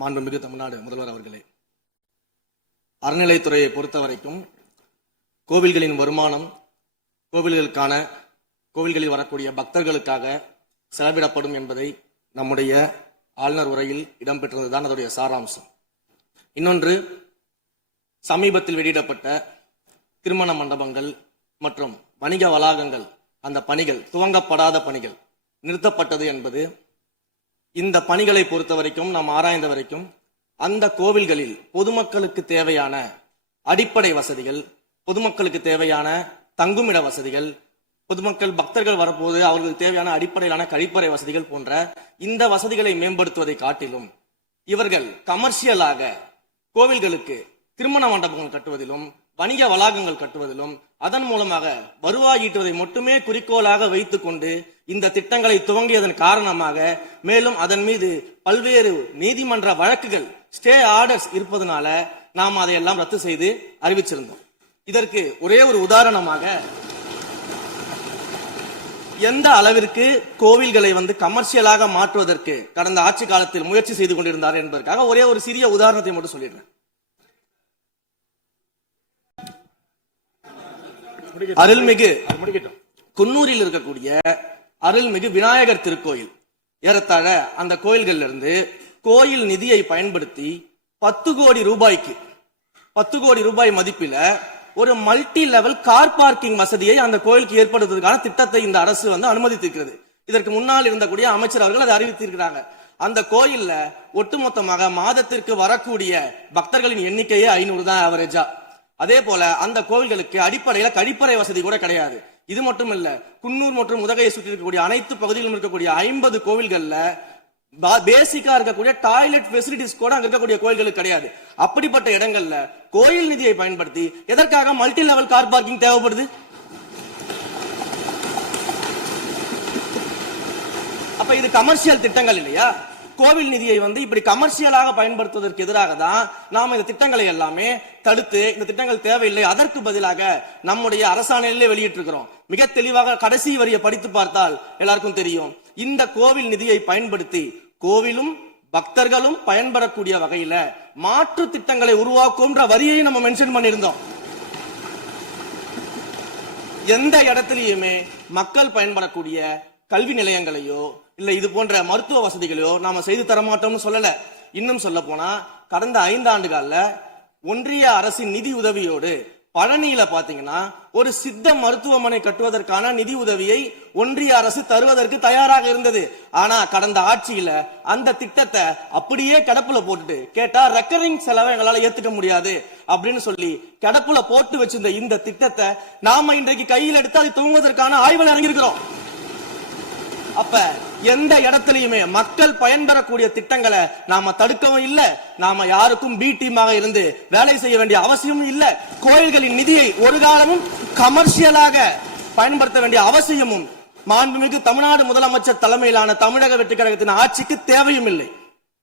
மாண்புமிகு தமிழ்நாடு முதல்வர் அவர்களே, அறநிலைத்துறையை பொறுத்த வரைக்கும் கோவில்களின் வருமானம் கோவில்களில் வரக்கூடிய பக்தர்களுக்காக செலவிடப்படும் என்பதை நம்முடைய ஆளுநர் உரையில் இடம்பெற்றதுதான் அதனுடைய சாராம்சம். இன்னொன்று, சமீபத்தில் வெளியிடப்பட்ட திருமண மண்டபங்கள் மற்றும் வணிக வளாகங்கள், அந்த பணிகள் துவங்கப்படாத பணிகள் நிறுத்தப்பட்டது என்பது, இந்த பணிகளை பொறுத்த வரைக்கும் நாம் ஆராய்ந்த வரைக்கும் அந்த கோவில்களில் பொதுமக்களுக்கு தேவையான அடிப்படை வசதிகள், பொதுமக்களுக்கு தேவையான தங்குமிட வசதிகள், பொதுமக்கள் பக்தர்கள் வரப்போது அவர்களுக்கு தேவையான அடிப்படையிலான கழிப்பறை வசதிகள் போன்ற இந்த வசதிகளை மேம்படுத்துவதை காட்டிலும் இவர்கள் கமர்ஷியலாக கோவில்களுக்கு திருமண மண்டபங்கள் கட்டுவதிலும் வணிக வளாகங்கள் கட்டுவதிலும் அதன் மூலமாக வருவாய் ஈட்டுவதை மட்டுமே குறிக்கோளாக வைத்துக் கொண்டு இந்த திட்டங்களை துவங்கியதன் காரணமாக மேலும் அதன் மீது பல்வேறு நீதிமன்ற வழக்குகள், ஸ்டே ஆர்டர்ஸ் இருப்பதனால நாம் அதையெல்லாம் ரத்து செய்து அறிவிச்சிருந்தோம். இதற்கு ஒரே ஒரு உதாரணமாக, எந்த அளவிற்கு கோவில்களை கமர்ஷியலாக மாற்றுவதற்கு கடந்த ஆட்சி காலத்தில் முயற்சி செய்து கொண்டிருந்தார் என்பதற்காக ஒரே ஒரு சிறிய உதாரணத்தை மட்டும் சொல்லிடுறேன். அருள்மிகு குன்னூரில் இருக்கக்கூடிய அருள்மிகு விநாயகர் திருக்கோயில், ஏறத்தாழ அந்த கோயில்கள்ல இருந்து கோயில் நிதியை பயன்படுத்தி 10 கோடி ரூபாய் மதிப்பில ஒரு மல்டி லெவல் கார் பார்க்கிங் வசதியை அந்த கோயிலுக்கு ஏற்படுத்துவதற்கான திட்டத்தை இந்த அரசு அனுமதித்திருக்கிறது. இதற்கு முன்னால் இருந்தக்கூடிய அமைச்சர் அவர்கள் அதை அறிவித்திருக்கிறாங்க. அந்த கோயில்ல ஒட்டுமொத்தமாக மாதத்திற்கு வரக்கூடிய பக்தர்களின் எண்ணிக்கையே 500 தான் ஆவரேஜா. அதே போல அந்த கோவில்களுக்கு அடிப்படையில கழிப்பறை வசதி கூட கிடையாது. இது மட்டும் இல்ல, குன்னூர் மற்றும் உதகையை சுற்றி இருக்கக்கூடிய அனைத்து பகுதிகளிலும் இருக்கக்கூடிய 50 கோவில்கள்ல பேசிக்கா இருக்கக்கூடிய டாய்லெட் ஃபெசிலிட்டிஸ் கூட அங்க இருக்கக்கூடிய கோயில்களுக்கு கிடையாது. அப்படிப்பட்ட இடங்கள்ல கோயில் நிதியை பயன்படுத்தி எதற்காக மல்டி லெவல் கார் பார்க்கிங் தேவைப்படுது? அப்ப இது கமர்ஷியல் திட்டங்கள் இல்லையா? கோவில் நிதியை இப்படி கமர்ஷியலாக பயன்படுத்துவதற்கு எதிராக தான் நாம இந்த திட்டங்களை எல்லாமே தடுத்து, இந்த திட்டங்கள் தேவையில்லை, அதற்கு பதிலாக நம்முடைய அரசாணையிலே வெளியிட்டிருக்கிறோம். மிக தெளிவாக கடைசி வரியை படித்து பார்த்தால் எல்லாருக்கும் தெரியும். இந்த கோவில் நிதியை பயன்படுத்தி கோவிலும் பக்தர்களும் பயன்படக்கூடிய வகையில மாற்று திட்டங்களை உருவாக்கும்ன்ற வரியை நம்ம மென்ஷன் பண்ணியிருந்தோம். எந்த இடத்திலையுமே மக்கள் பயன்படக்கூடிய கல்வி நிலையங்களையோ இல்ல இது போன்ற மருத்துவ வசதிகளையோ நாம செய்து தரமாட்டோம்னு சொல்லல. இன்னும் சொல்ல போனா, கடந்த 5 ஆண்டுகள்ல ஒன்றிய அரசின் நிதி உதவியோடு பழனியில பாத்தீங்கன்னா ஒரு சித்த மருத்துவமனை கட்டுவதற்கான நிதி உதவியை ஒன்றிய அரசு தருவதற்கு தயாராக இருந்தது. ஆனா கடந்த ஆட்சியில அந்த திட்டத்தை அப்படியே கிடப்புல போட்டுட்டு, கேட்டா ரெக்கரிங் செலவை எங்களால ஏத்துக்க முடியாது அப்படின்னு சொல்லி கிடப்புல போட்டு வச்சிருந்த இந்த திட்டத்தை நாம இன்றைக்கு கையில் எடுத்து அதை துவங்குவதற்கான ஆய்வில் இறங்கியிருக்கிறோம். அப்ப எந்த இடத்திலையுமே மக்கள் பயன்பெறக்கூடிய திட்டங்களை நாம தடுக்கவும் இல்லை, நாம யாருக்கும் பி டீமாக இருந்து வேலை செய்ய வேண்டிய அவசியமும் இல்லை. கோயில்களின் நிதியை ஒரு காலமும் கமர்ஷியலாக பயன்படுத்த வேண்டிய அவசியமும் மாண்புமிகு தமிழ்நாடு முதலமைச்சர் தலைமையிலான தமிழக வெற்றி கழகத்தின் ஆட்சிக்கு தேவையும் இல்லை.